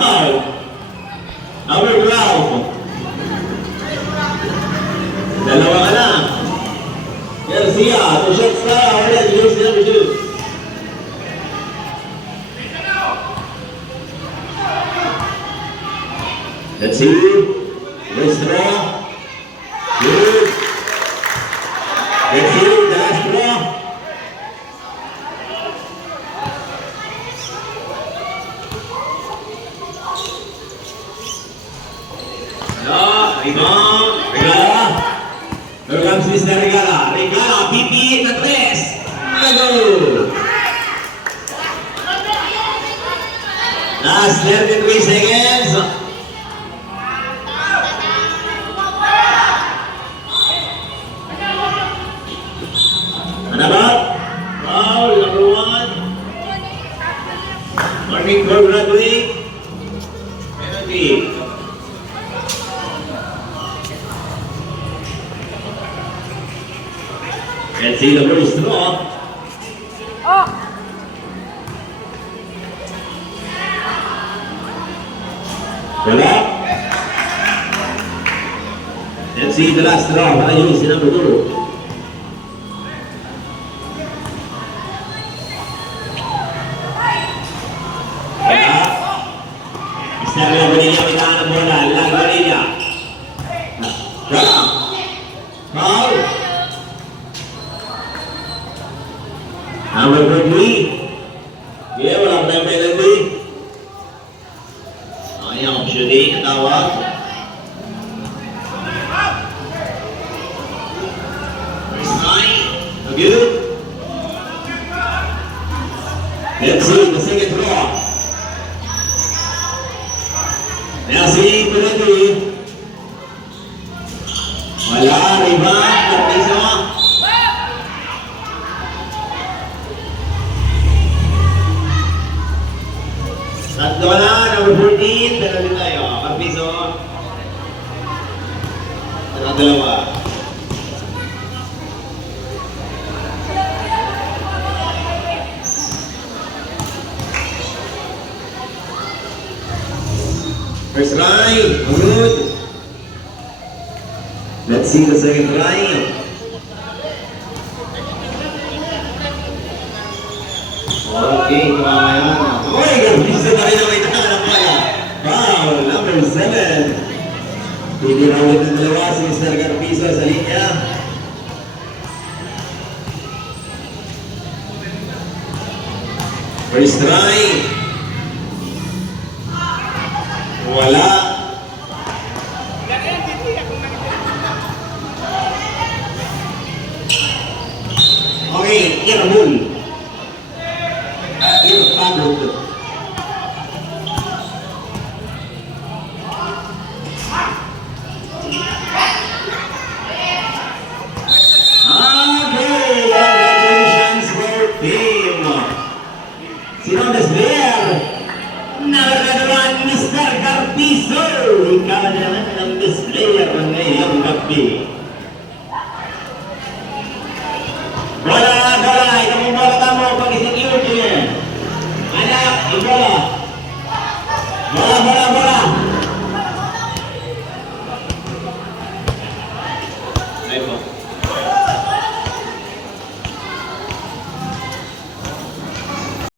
Foul. Number 12. Dalawa ka na. Garcia, 2 shots na. Wala, Jules na, Jules. Let's see. Let's draw. Good. Let's see. The last draw. Regala. Here comes Mr. Regala. Regala, pipi na 3. Go. Last 33 seconds. Another. Foul, number 1. Marking for Bradley. Penalty. Let's see the first draw. Wala. Let's see the last draw. Para yung sinang dulo. Wala. Isang Bonilla, may tahan ng bola. Lang Bonilla. Wala. Foul. Number 3. Yeah, wala pa yung penalty. Ayan, option A, tawag. First time. Good. Let's see the second draw. Let's see penalty. Wala, rebound, piso. Tatlo na, number 14, dalawa tayo. Magpiso. Dalawa. First try, good. Let's see the second try. Okay, kumamaya na. Uy, Garbizo na rin ang may tahan ng pala. Foul, number 7. Pinirawin ng dalawa si Mr. Garbizo sa linya. First try. Wala. Okay, Irabul.